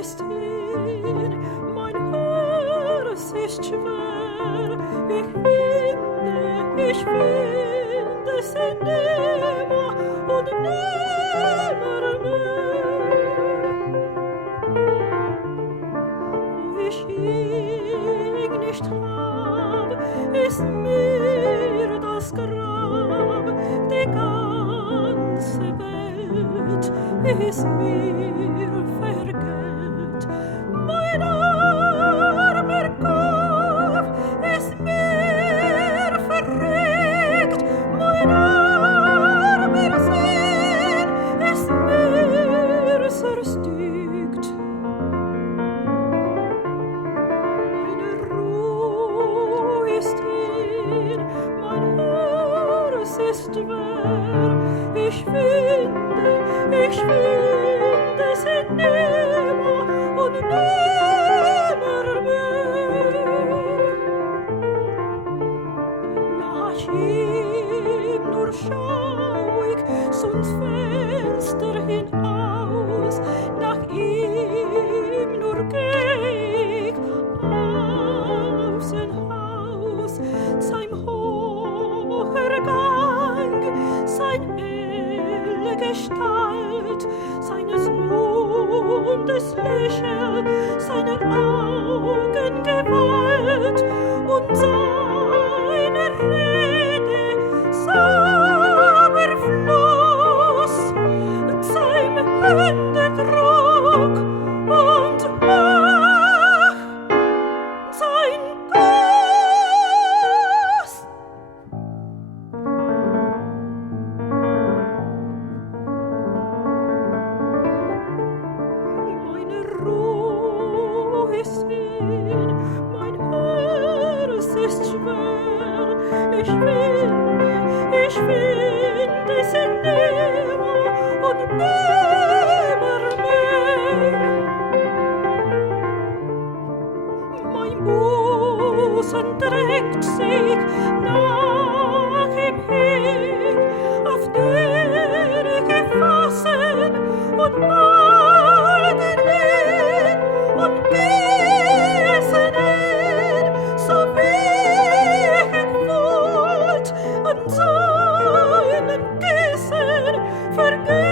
ist hin, mein Herz ist schwer. Ich finde es nimmer und nimmer mehr. Wo ich ihn nicht hab, ist mir das Grab, die ganze Welt ist mir vergällt. Mein armer Kopf ist mir verreckt, mein armer Sinn ist mir zerstickt. Meine Ruhe ist hin, mein Herz ist schwer. Ich finde es nimmer und nimmer mehr. Nach ihm nur schau ich zum Fenster hinaus, nach ihm nur geh ich aus ein Haus, sein hoher Gang, sein helle Gestalt, seines Mundes Lächeln, seiner Augen Gewalt und seine Rede Sauerfluss, sein Händedruck und ach, sein Kuss. Meine Ruhe ist hin, mein Herz ist schwer. Ich finde es nimmer und nimmer mehr. Mein Busen trägt sich nach ihm hin, auf den gefassen und Alten und Gesenen, so wie ich wollt, an seinen Kissen vergessen.